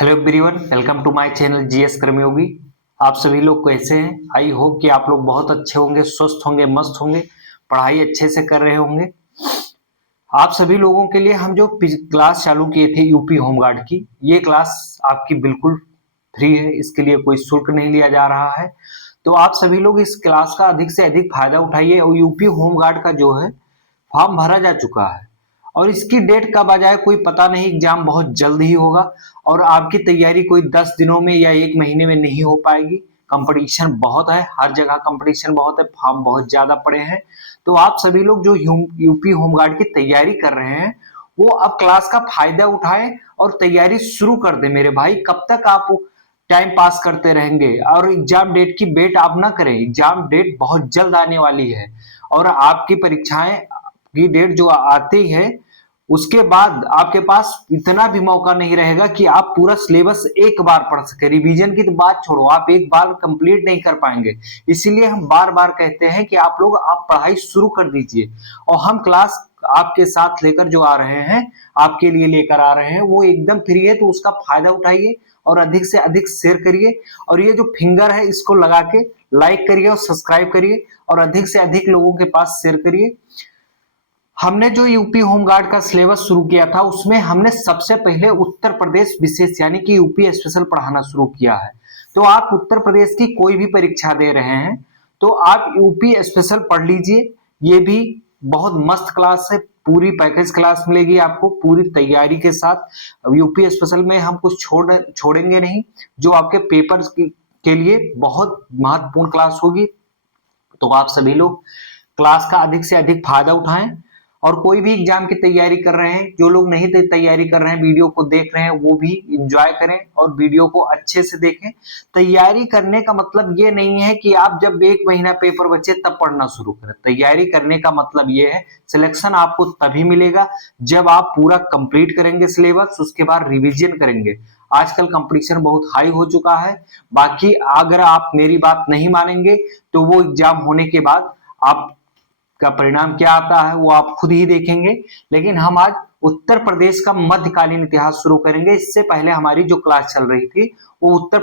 Hello everyone, welcome to my channel GS Karmayogi. आप सभी लोग कैसे हैं? आई होप कि आप लोग बहुत अच्छे होंगे, स्वस्थ होंगे, मस्त होंगे, पढ़ाई अच्छे से कर रहे होंगे। आप सभी लोगों के लिए हम जो क्लास चालू किए थे यूपी होमगार्ड की, ये क्लास आपकी बिल्कुल फ्री है। इसके लिए कोई शुल्क नहीं लिया जा रहा है। तो आप सभी लोग इस क्लास का अधिक से अधिक फायदा उठाइए। और यूपी होमगार्ड का जो है फॉर्म भरा जा चुका है और इसकी डेट कब आ जाए कोई पता नहीं। एग्जाम बहुत जल्द ही होगा और आपकी तैयारी कोई 10 दिनों में या एक महीने में नहीं हो पाएगी। कंपटीशन बहुत है, हर जगह कंपटीशन बहुत है, फॉर्म बहुत ज्यादा पड़े हैं। तो आप सभी लोग जो यूपी होमगार्ड की तैयारी कर रहे हैं वो अब क्लास का फायदा उठाएं और तैयारी शुरू कर दें। मेरे भाई, कब तक आप टाइम पास करते रहेंगे और एग्जाम डेट की वेट आप ना करें। एग्जाम डेट बहुत जल्द आने वाली है और आपकी परीक्षाएं की डेट जो आती है उसके बाद आपके पास इतना भी मौका नहीं रहेगा कि आप पूरा सिलेबस एक बार पढ़ सके। रिवीजन की तो बात छोड़ो, आप एक बार कंप्लीट नहीं कर पाएंगे। इसीलिए हम बार बार कहते हैं कि आप पढ़ाई शुरू कर दीजिए। और हम क्लास आपके साथ लेकर जो आ रहे हैं, आपके लिए लेकर आ रहे हैं, वो एकदम फ्री है। तो उसका फायदा उठाइए और अधिक से अधिक शेयर करिए। और ये जो फिंगर है इसको लगा के लाइक करिए और सब्सक्राइब करिए और अधिक से अधिक लोगों के पास शेयर करिए। हमने जो यूपी होमगार्ड का सिलेबस शुरू किया था उसमें हमने सबसे पहले उत्तर प्रदेश विशेष यानी कि यूपी स्पेशल पढ़ाना शुरू किया है। तो आप उत्तर प्रदेश की कोई भी परीक्षा दे रहे हैं तो आप यूपी स्पेशल पढ़ लीजिए। ये भी बहुत मस्त क्लास है, पूरी पैकेज क्लास मिलेगी आपको पूरी तैयारी के साथ। यूपी स्पेशल में हम कुछ छोड़ेंगे नहीं, जो आपके पेपर के लिए बहुत महत्वपूर्ण क्लास होगी। तो आप सभी लोग क्लास का अधिक से अधिक फायदा उठाएं। और कोई भी एग्जाम की तैयारी कर रहे हैं, जो लोग नहीं तैयारी कर रहे हैं, वीडियो को देख रहे हैं, वो भी एंजॉय करें और वीडियो को अच्छे से देखें। तैयारी करने का मतलब ये नहीं है कि आप जब एक महीना पेपर बचे तब पढ़ना शुरू करें। तैयारी करने का मतलब ये है, सिलेक्शन आपको तभी मिलेगा जब आप पूरा कंप्लीट करेंगे सिलेबस, उसके बाद रिविजन करेंगे। आजकल कंपटीशन बहुत हाई हो चुका है। बाकी अगर आप मेरी बात नहीं मानेंगे तो वो एग्जाम होने के बाद आप का परिणाम क्या आता है वो आप खुद ही देखेंगे। लेकिन हम आज उत्तर प्रदेश का मध्यकालीन इतिहास शुरू करेंगे। इससे पहले हमारी जो क्लास चल रही थी वो उत्तर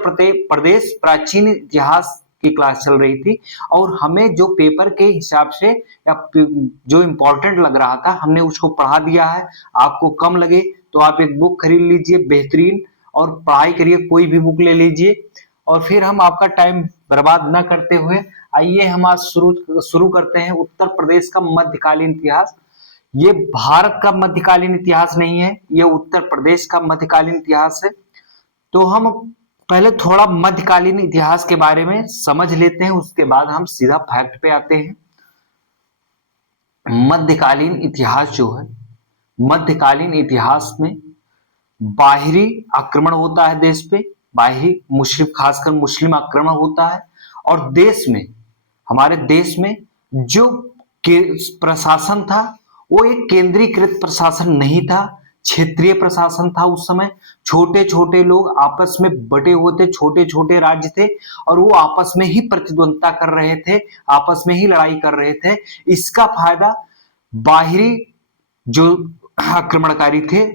प्रदेश प्राचीन इतिहास की क्लास चल रही थी। और हमें जो पेपर के हिसाब से या जो इंपॉर्टेंट लग रहा था हमने उसको पढ़ा दिया है। आपको कम लगे तो आप एक बुक खरीद लीजिए बेहतरीन और पढ़ाई करिए, कोई भी बुक ले लीजिए। और फिर हम आपका टाइम बर्बाद न करते हुए आइए हम आज शुरू करते हैं उत्तर प्रदेश का मध्यकालीन इतिहास। ये भारत का मध्यकालीन इतिहास नहीं है, ये उत्तर प्रदेश का मध्यकालीन इतिहास है। तो हम पहले थोड़ा मध्यकालीन इतिहास के बारे में समझ लेते हैं, उसके बाद हम सीधा फैक्ट पे आते हैं। मध्यकालीन इतिहास जो है, मध्यकालीन इतिहास में बाहरी आक्रमण होता है देश पे, बाहरी मुस्लिम खासकर मुस्लिम आक्रमण होता है। और देश में, हमारे देश में जो प्रशासन था वो एक केंद्रीकृत प्रशासन नहीं था, क्षेत्रीय प्रशासन था। उस समय छोटे छोटे लोग आपस में बटे हुए थे, छोटे छोटे राज्य थे और वो आपस में ही प्रतिद्वंदता कर रहे थे, आपस में ही लड़ाई कर रहे थे। इसका फायदा बाहरी जो आक्रमणकारी थे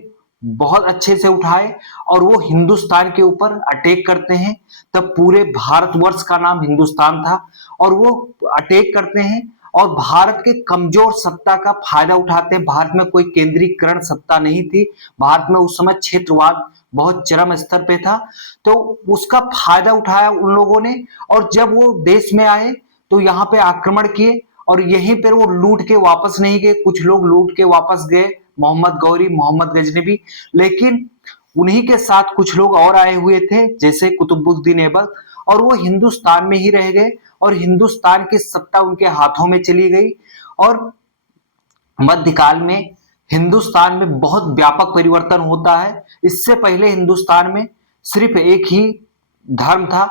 बहुत अच्छे से उठाए और वो हिंदुस्तान के ऊपर अटैक करते हैं। तब पूरे भारतवर्ष का नाम हिंदुस्तान था और वो अटैक करते हैं और भारत के कमजोर सत्ता का फायदा उठाते हैं। भारत में कोई केंद्रीकरण सत्ता नहीं थी, भारत में उस समय क्षेत्रवाद बहुत चरम स्तर पे था। तो उसका फायदा उठाया उन लोगों ने और जब वो देश में आए तो यहाँ पे आक्रमण किए और यहीं पर वो लूट के वापस नहीं गए। कुछ लोग लूट के वापस गए, मोहम्मद गौरी, मोहम्मद गजनबी, लेकिन उन्हीं के साथ कुछ लोग और आए हुए थे जैसे कुतुबुद्दीन ऐबक, और वो हिंदुस्तान में ही रह गए और हिंदुस्तान की सत्ता उनके हाथों में चली गई। और मध्यकाल में हिंदुस्तान में बहुत व्यापक परिवर्तन होता है। इससे पहले हिंदुस्तान में सिर्फ एक ही धर्म था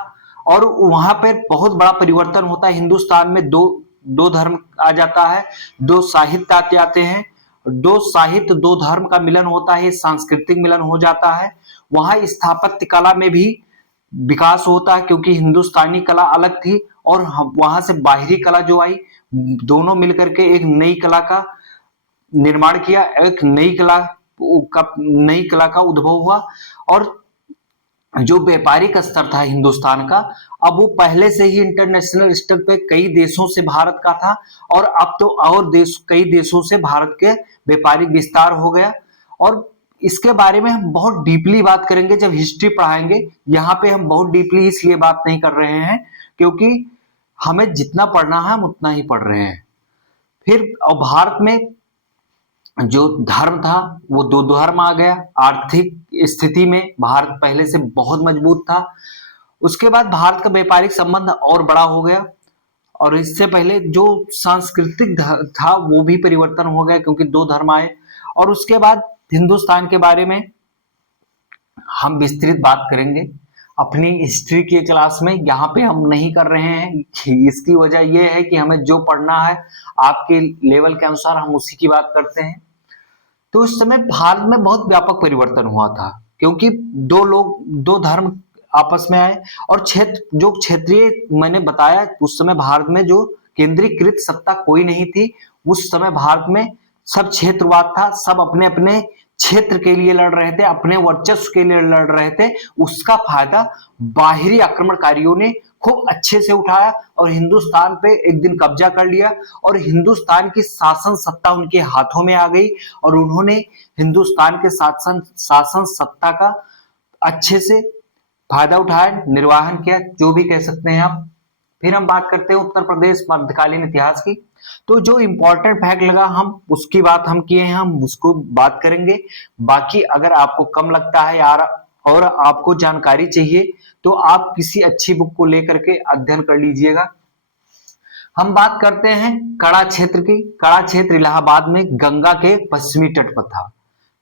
और वहां पर बहुत बड़ा परिवर्तन होता है। हिंदुस्तान में दो धर्म आ जाता है, दो साहित्य आते हैं, दो साहित्य दो धर्म का मिलन होता है, सांस्कृतिक मिलन हो जाता है। वहां स्थापत्य कला में भी विकास होता है क्योंकि हिंदुस्तानी कला अलग थी और वहां से बाहरी कला जो आई, दोनों मिलकर के एक नई कला का निर्माण किया, एक नई कला का उद्भव हुआ। और जो व्यापारिक स्तर था हिंदुस्तान का, अब वो पहले से ही इंटरनेशनल स्तर पे कई देशों से भारत का था, और अब तो और कई देशों से भारत के व्यापारिक विस्तार हो गया। और इसके बारे में हम बहुत डीपली बात करेंगे जब हिस्ट्री पढ़ाएंगे। यहाँ पे हम बहुत डीपली इसलिए बात नहीं कर रहे हैं क्योंकि हमें जितना पढ़ना है हम उतना ही पढ़ रहे हैं। फिर और भारत में जो धर्म था वो दो धर्म आ गया। आर्थिक स्थिति में भारत पहले से बहुत मजबूत था। उसके बाद भारत का व्यापारिक संबंध और बड़ा हो गया, और इससे पहले जो सांस्कृतिक था वो भी परिवर्तन हो गया क्योंकि दो धर्म आए। और उसके बाद हिंदुस्तान के बारे में हम विस्तृत बात करेंगे अपनी हिस्ट्री के क्लास में। यहाँ पे हम नहीं कर रहे हैं, इसकी वजह यह है कि हमें जो पढ़ना है आपके लेवल के अनुसार हम उसी की बात करते हैं। तो उस समय भारत में बहुत व्यापक परिवर्तन हुआ था क्योंकि दो धर्म आपस में आए। और जो क्षेत्रीय मैंने बताया, उस समय भारत में जो केंद्रीकृत सत्ता कोई नहीं थी। उस समय भारत में सब क्षेत्रवाद था, सब अपने अपने क्षेत्र के लिए लड़ रहे थे, अपने वर्चस्व के लिए लड़ रहे थे। उसका फायदा बाहरी आक्रमणकारियों ने खूब अच्छे से उठाया और हिंदुस्तान पे एक दिन कब्जा कर लिया, और हिंदुस्तान की शासन सत्ता उनके हाथों में आ गई, और उन्होंने हिंदुस्तान के शासन सत्ता का अच्छे से फायदा उठाया, निर्वाहन किया, जो भी कह सकते हैं आप। फिर हम बात करते हैं उत्तर प्रदेश मध्यकालीन इतिहास की। तो जो इंपॉर्टेंट फैक्ट लगा हम उसकी बात हम किए हैं, हम उसको बात करेंगे। बाकी अगर आपको कम लगता है यार और आपको जानकारी चाहिए तो आप किसी अच्छी बुक को लेकर के अध्ययन कर लीजिएगा। हम बात करते हैं कड़ा क्षेत्र की। कड़ा क्षेत्र इलाहाबाद में गंगा के पश्चिमी तट पर था।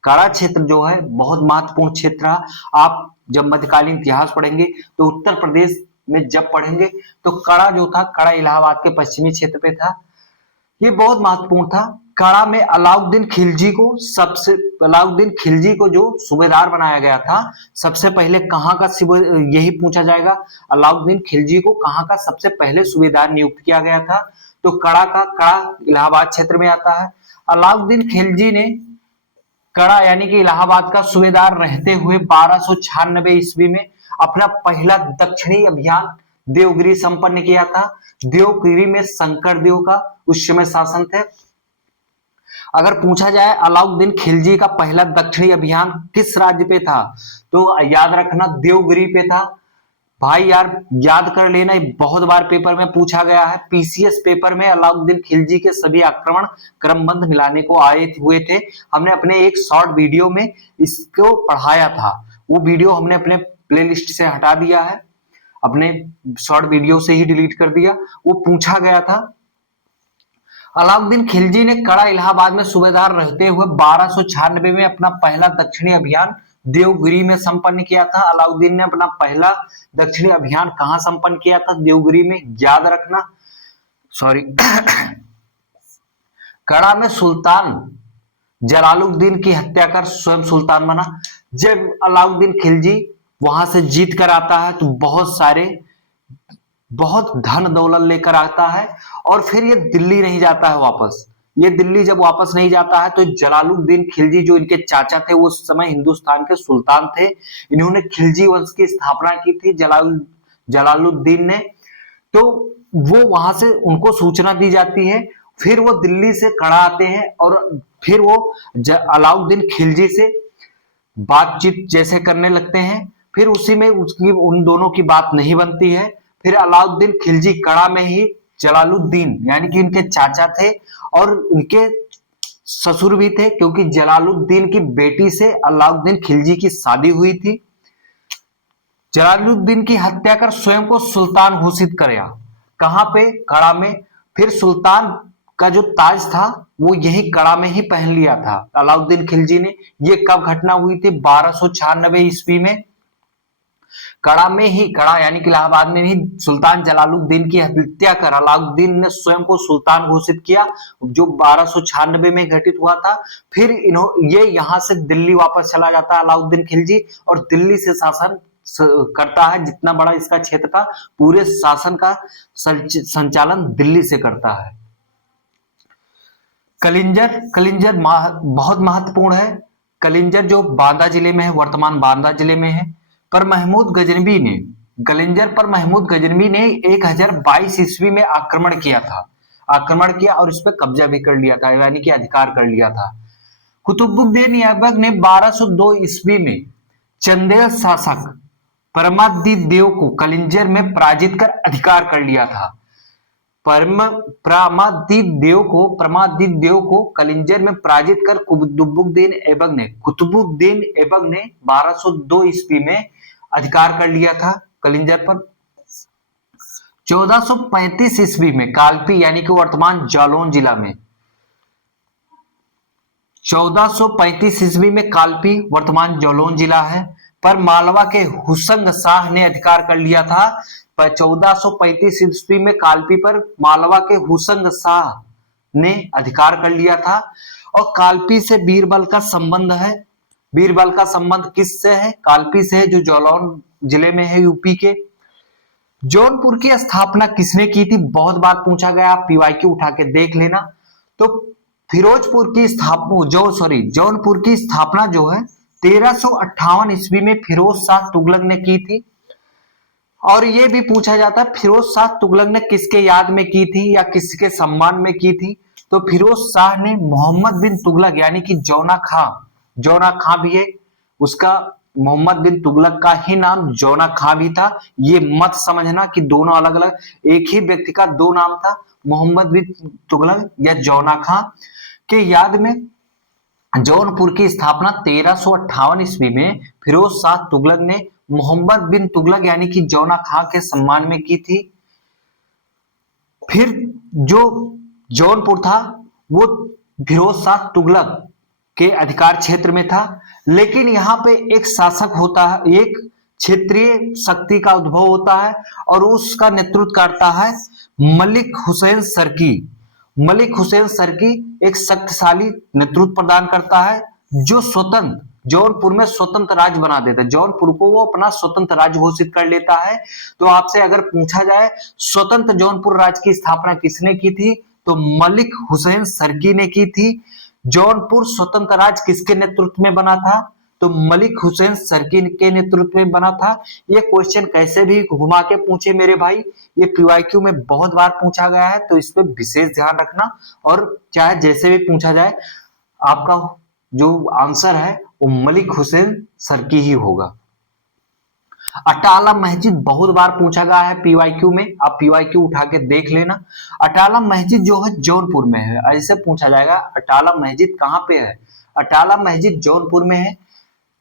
कड़ा क्षेत्र जो है बहुत महत्वपूर्ण क्षेत्र है। आप जब मध्यकालीन इतिहास पढ़ेंगे तो उत्तर प्रदेश में जब पढ़ेंगे तो कड़ा जो था, कड़ा इलाहाबाद के पश्चिमी क्षेत्र पे था। ये बहुत महत्वपूर्ण था। कड़ा में अलाउद्दीन खिलजी को जो सूबेदार बनाया गया था, सबसे पहले कहाँ का यही पूछा जाएगा, अलाउद्दीन खिलजी को कहाँ का सबसे पहले सूबेदार नियुक्त किया गया था? तो कड़ा इलाहाबाद क्षेत्र में आता है। अलाउद्दीन खिलजी ने कड़ा यानी कि इलाहाबाद का सूबेदार रहते हुए 1296 ईस्वी में अपना पहला दक्षिणी अभियान देवगिरी संपन्न किया था। देवगिरी में शंकर देव का उस समय शासन थे। अगर पूछा जाए अलाउद्दीन खिलजी का पहला दक्षिणी अभियान किस राज्य पे था, तो याद रखना देवगिरी पे था। भाई यार याद कर लेना, बहुत बार पेपर में पूछा गया है। पीसीएस पेपर में अलाउद्दीन खिलजी के सभी आक्रमण क्रमबंध मिलाने को आए हुए थे। हमने अपने एक शॉर्ट वीडियो में इसको पढ़ाया था, वो वीडियो हमने अपने प्लेलिस्ट से हटा दिया है, अपने शॉर्ट वीडियो से ही डिलीट कर दिया। वो पूछा गया था। अलाउद्दीन खिलजी ने कड़ा इलाहाबाद में सूबेदार रहते हुए 1296 में अपना पहला दक्षिणी अभियान देवगिरी में संपन्न किया था। अलाउद्दीन ने अपना पहला दक्षिणी अभियान कहां संपन्न किया था? देवगिरी में, याद रखना। सॉरी कड़ा में सुल्तान जलालुद्दीन की हत्या कर स्वयं सुल्तान बना। जब अलाउद्दीन खिलजी वहां से जीत कर आता है तो बहुत धन दौलत लेकर आता है, और फिर ये दिल्ली नहीं जाता है वापस। ये दिल्ली जब वापस नहीं जाता है तो जलालुद्दीन खिलजी जो इनके चाचा थे, वो उस समय हिंदुस्तान के सुल्तान थे। इन्होंने खिलजी वंश की स्थापना की थी जलालुद्दीन ने। तो वो वहां से उनको सूचना दी जाती है, फिर वो दिल्ली से कड़ा आते हैं और फिर वो अलाउद्दीन खिलजी से बातचीत जैसे करने लगते हैं। फिर उसी में उन दोनों की बात नहीं बनती है। फिर अलाउद्दीन खिलजी कड़ा में ही जलालुद्दीन यानी कि इनके चाचा थे और उनके ससुर भी थे, क्योंकि जलालुद्दीन की बेटी से अलाउद्दीन खिलजी की शादी हुई थी। जलालुद्दीन की हत्या कर स्वयं को सुल्तान घोषित किया। कहां पे? कड़ा में। फिर सुल्तान का जो ताज था वो यही कड़ा में ही पहन लिया था अलाउद्दीन खिलजी ने। ये कब घटना हुई थी? 1296 ईस्वी में। कड़ा में ही, कड़ा यानी कि इलाहाबाद में ही सुल्तान जलालुद्दीन की हत्या कर अलाउद्दीन ने स्वयं को सुल्तान घोषित किया, जो 1296 में घटित हुआ था। फिर ये यहां से दिल्ली वापस चला जाता है अलाउद्दीन खिलजी, और दिल्ली से शासन करता है। जितना बड़ा इसका क्षेत्र था, पूरे शासन का संचालन दिल्ली से करता है। कलिंजर बहुत महत्वपूर्ण है। कलिंजर जो बांदा जिले में है, वर्तमान बांदा जिले में है। पर महमूद गजनवी ने गलिंजर पर महमूद गजनवी ने 1022 ईस्वी में आक्रमण किया और इस पर कब्जा भी कर लिया था, यानी कि अधिकार कर लिया था। कुतुबुद्दीन ऐबक ने 1202 ईस्वी में चंदेल शासक परमादित्य देव को कलिंजर में पराजित कर अधिकार कर लिया था। प्रमादित्य देव को कलिंजर में पराजित कर कुतुबुद्दीन ऐबक ने 1202 ईस्वी में अधिकार कर लिया था कलिंजर पर। 1435 ईस्वी में कालपी यानी कि वर्तमान जालौन जिला में 1435 ईस्वी में कालपी वर्तमान जालौन जिला है पर मालवा के हुसंग शाह ने अधिकार कर लिया था। 1435 ईस्वी में कालपी पर मालवा के हुसंग शाह ने अधिकार कर लिया था। और कालपी से बीरबल का संबंध है। बीरबल का संबंध किससे है? कालपी से है, जो जालौन जिले में है, यूपी के। जौनपुर की स्थापना किसने की थी? बहुत बार पूछा गया, आप पीवाईक्यू उठा के देख लेना। तो जौनपुर की स्थापना जो है 1358 ईस्वी में फिरोज शाह तुगलक ने की थी। और यह भी पूछा जाता है फिरोज शाह तुगलक ने किसके याद में की थी या किसके सम्मान में की थी? तो फिरोज शाह ने मोहम्मद बिन तुगलक यानी कि जौना खां भी है, उसका मोहम्मद बिन तुगलक का ही नाम जौना खां भी था। ये मत समझना कि दोनों अलग अलग, एक ही व्यक्ति का दो नाम था, मोहम्मद बिन तुगलक या जौना खां के याद में जौनपुर की स्थापना 1358 ईस्वी में फिरोज शाह तुगलक ने मोहम्मद बिन तुगलक यानी कि जौना खां के सम्मान में की थी। फिर जो जौनपुर था वो फिरोज शाह तुगलक के अधिकार क्षेत्र में था, लेकिन यहाँ पे एक शासक होता है, एक क्षेत्रीय शक्ति का उद्भव होता है और उसका नेतृत्व करता है मलिक हुसैन सरकी। मलिक हुसैन सरकी एक शक्तिशाली नेतृत्व प्रदान करता है जो जौनपुर में स्वतंत्र राज्य बना देता है। जौनपुर को वो अपना स्वतंत्र राज्य घोषित कर लेता है। तो आपसे अगर पूछा जाए स्वतंत्र जौनपुर राज्य की स्थापना किसने की थी, तो मलिक हुसैन सरकी ने की थी। जौनपुर स्वतंत्र राज्य किसके नेतृत्व में बना था? तो मलिक हुसैन सरकी के नेतृत्व में बना था। ये क्वेश्चन कैसे भी घुमा के पूछे मेरे भाई, ये पीवाईक्यू में बहुत बार पूछा गया है, तो इस पे विशेष ध्यान रखना। और चाहे जैसे भी पूछा जाए, आपका जो आंसर है वो मलिक हुसैन सरकी ही होगा। अटाला मस्जिद बहुत बार पूछा गया है पीवाईक्यू में, आप पीवाईक्यू उठा के देख लेना। अटाला मस्जिद जो है जौनपुर में है। ऐसे पूछा जाएगा अटाला मस्जिद कहाँ पे है? अटाला मस्जिद जौनपुर में है।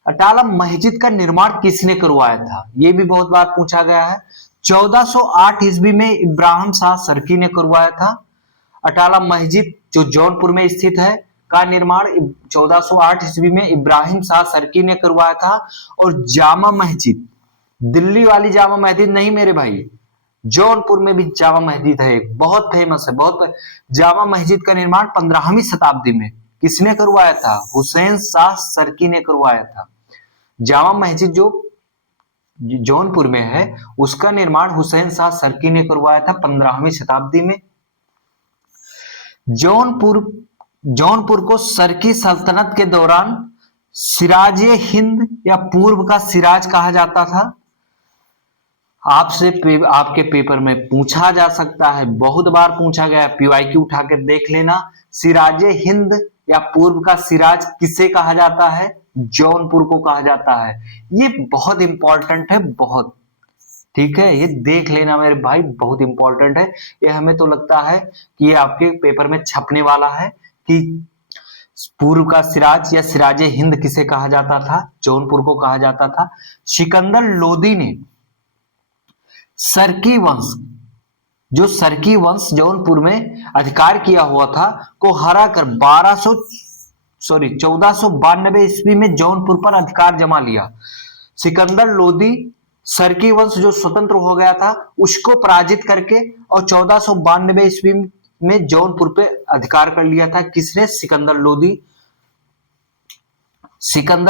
अटाला मस्जिद का निर्माण किसने करवाया था? ये भी बहुत बार पूछा गया है। 1408 ईस्वी में इब्राहिम शाह सरकी ने करवाया था। अटाला मस्जिद जो जौनपुर में स्थित है का निर्माण 1408 ईस्वी में इब्राहिम शाह सरकी ने करवाया था। और जामा मस्जिद, दिल्ली वाली जामा मस्जिद नहीं मेरे भाई, जौनपुर में भी जामा मस्जिद है, बहुत फेमस है, बहुत। जामा मस्जिद का निर्माण 15वीं शताब्दी में किसने करवाया था? हुसैन शाह सरकी ने करवाया था। जामा मस्जिद जो जौनपुर में है उसका निर्माण हुसैन शाह सरकी ने करवाया था 15वीं शताब्दी में। जौनपुर को सरकी सल्तनत के दौरान सिराजे हिंद या पूर्व का सिराज कहा जाता था। आपके पेपर में पूछा जा सकता है, बहुत बार पूछा गया, पीवाईक्यू उठा के देख लेना। सिराजे हिंद या पूर्व का सिराज किसे कहा जाता है? जौनपुर को कहा जाता है। ये बहुत इंपॉर्टेंट है, बहुत, ठीक है, ये देख लेना मेरे भाई, बहुत इंपॉर्टेंट है। ये हमें तो लगता है कि ये आपके पेपर में छपने वाला है कि पूर्व का सिराज या सिराजे हिंद किसे कहा जाता था? जौनपुर को कहा जाता था। सिकंदर लोदी ने सरकी वंश जौनपुर में अधिकार किया हुआ था को हराकर 1492 ईस्वी में जौनपुर पर अधिकार जमा लिया। सिकंदर लोदी सरकी वंश जो स्वतंत्र हो गया था उसको पराजित करके और 1492 ईस्वी में जौनपुर पे अधिकार कर लिया था। किसने? सिकंदर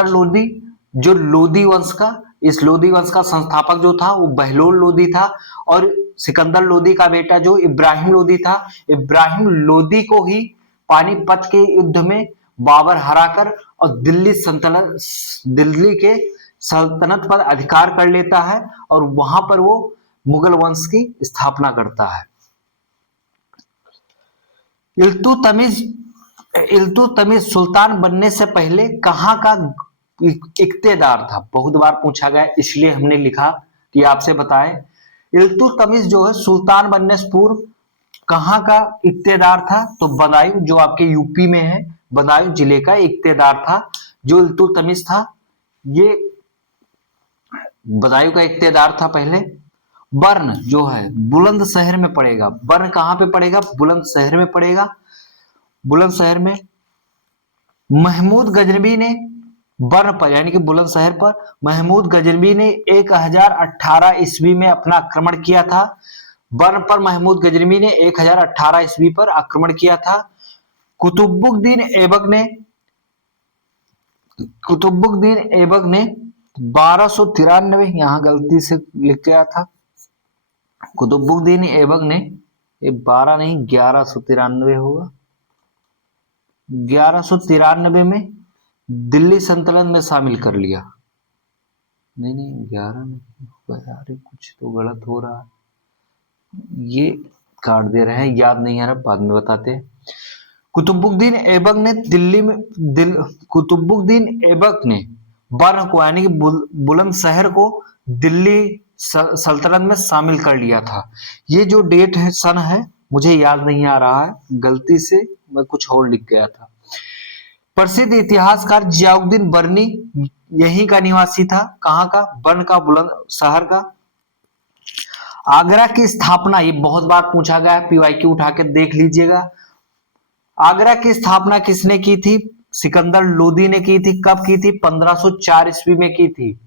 लोदी जो लोदी वंश का, इस लोदी वंश का संस्थापक जो था वो बहलोल लोदी था। और सिकंदर लोदी का बेटा जो इब्राहिम लोदी था, इब्राहिम लोदी को ही पानीपत के युद्ध में बाबर हराकर और दिल्ली के सल्तनत पर अधिकार कर लेता है और वहां पर वो मुगल वंश की स्थापना करता है। इल्तुतमिश इल्तुतमिश सुल्तान बनने से पहले कहाँ का इक्तेदार था? बहुत बार पूछा गया, इसलिए हमने लिखा कि आपसे बताएं। इल्तुतमिश जो है सुल्तान बनने से पूर्व कहाँ का इक्तेदार था? तो बदायूं, जो आपके यूपी में है, बदायूं जिले का इक्तेदार था जो इल्तुतमिश था। ये बदायूं का इक्तेदार था पहले। बर्न जो है बुलंदशहर में पड़ेगा। बर्न कहाँ पे पड़ेगा? बुलंदशहर में पड़ेगा। बुलंदशहर में महमूद गजनवी ने बर्न पर यानी कि बुलंदशहर पर महमूद गजनवी ने 1018 ईस्वी में अपना आक्रमण किया था। बर्न पर महमूद गजनवी ने 1018 ईस्वी पर आक्रमण किया था। कुतुबुद्दीन ऐबक ने 1293, यहां गलती से लिख गया था। कुतुबुद्दीन ऐबक ने 12 नहीं 1193 होगा। 1193 में दिल्ली सल्तनत में शामिल कर लिया। नहीं 11 नहीं होगा यार, कुछ तो गलत हो रहा है। ये काट दे रहे हैं, याद नहीं आ रहा, बाद में बताते हैं। कुतुबुद्दीन ऐबक ने बर्न को यानी कि बुलंदशहर को दिल्ली सल्तनत में शामिल कर लिया था। ये जो डेट है, सन है, मुझे याद नहीं आ रहा है, गलती से मैं कुछ और लिख गया था। प्रसिद्ध इतिहासकार जियाउद्दीन बर्नी यहीं का निवासी था। कहाँ का? बर्न का, बुलंदशहर का। आगरा की स्थापना, ये बहुत बार पूछा गया है, पीवाईक्यू उठा के देख लीजिएगा। आगरा की स्थापना किसने की थी? सिकंदर लोदी ने की थी। कब की थी? 1504 ईस्वी में की थी।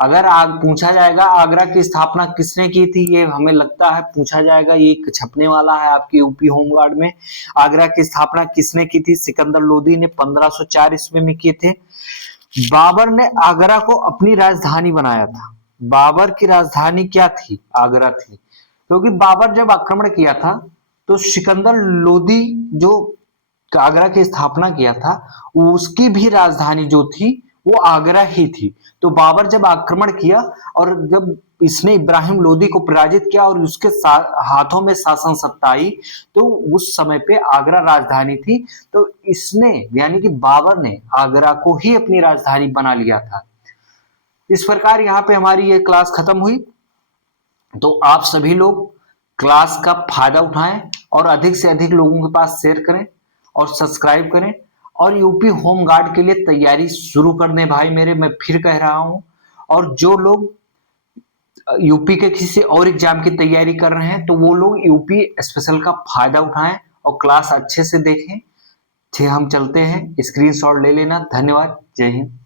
अगर पूछा जाएगा आगरा की स्थापना किसने की थी, ये हमें लगता है पूछा जाएगा, ये छपने वाला है आपकी यूपी होमगार्ड में। आगरा की स्थापना किसने की थी? सिकंदर लोदी ने 1504 ईस्वी में किए थे। बाबर ने आगरा को अपनी राजधानी बनाया था। बाबर की राजधानी क्या थी? आगरा थी। क्योंकि बाबर जब आक्रमण किया था तो सिकंदर लोदी जो आगरा की स्थापना किया था, उसकी भी राजधानी जो थी वो आगरा ही थी। तो बाबर जब आक्रमण किया और जब इसने इब्राहिम लोदी को पराजित किया और उसके हाथों में शासन सत्ता आई, तो उस समय पे आगरा राजधानी थी। तो इसने यानी कि बाबर ने आगरा को ही अपनी राजधानी बना लिया था। इस प्रकार यहाँ पे हमारी ये क्लास खत्म हुई। तो आप सभी लोग क्लास का फायदा उठाएं और अधिक से अधिक लोगों के पास शेयर करें और सब्सक्राइब करें और यूपी होम गार्ड के लिए तैयारी शुरू कर दें भाई मेरे, मैं फिर कह रहा हूं। और जो लोग यूपी के किसी और एग्जाम की तैयारी कर रहे हैं तो वो लोग यूपी स्पेशल का फायदा उठाएं और क्लास अच्छे से देखें। हम चलते हैं, स्क्रीनशॉट ले लेना। धन्यवाद, जय हिंद।